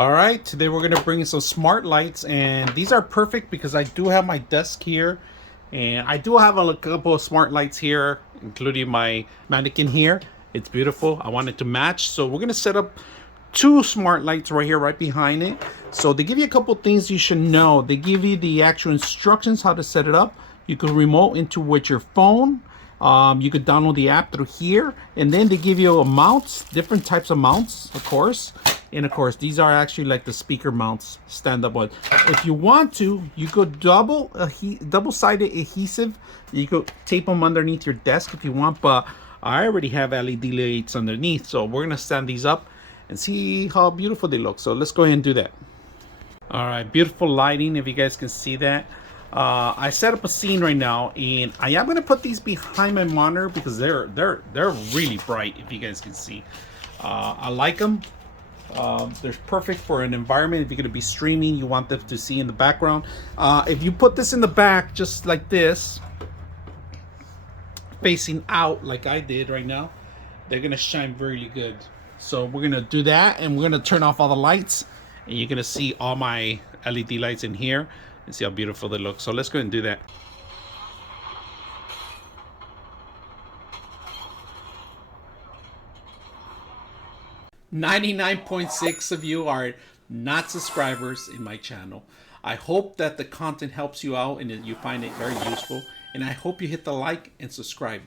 All right, today we're gonna bring some smart lights, and these are perfect because I do have my desk here, and I do have a couple of smart lights here, including my mannequin here. It's beautiful. I want it to match, so we're gonna set up two smart lights right here, right behind it. So they give you a couple things you should know. They give you the actual instructions how to set it up. You can remote into with your phone. You could download the app through here, and then they give you a mounts, different types of mounts, of course. And of course, these are actually like the speaker mounts, stand-up ones. If you want to, you could double-sided adhesive. You could tape them underneath your desk if you want, but I already have LED lights underneath, so we're gonna stand these up and see how beautiful they look. So let's go ahead and do that. All right, beautiful lighting, if you guys can see that. I set up a scene right now, and I am gonna put these behind my monitor because they're really bright, if you guys can see. I like them. They're perfect for an environment. If you're gonna be streaming, you want them to see in the background. If you put this in the back, just like this, facing out like I did right now, they're gonna shine really good. So we're gonna do that, and we're gonna turn off all the lights, and you're gonna see all my LED lights in here and see how beautiful they look. So let's go ahead and do that. .6 of you are not subscribers in my channel. I hope that the content helps you out and that you find it very useful, and I hope you hit the like and subscribe.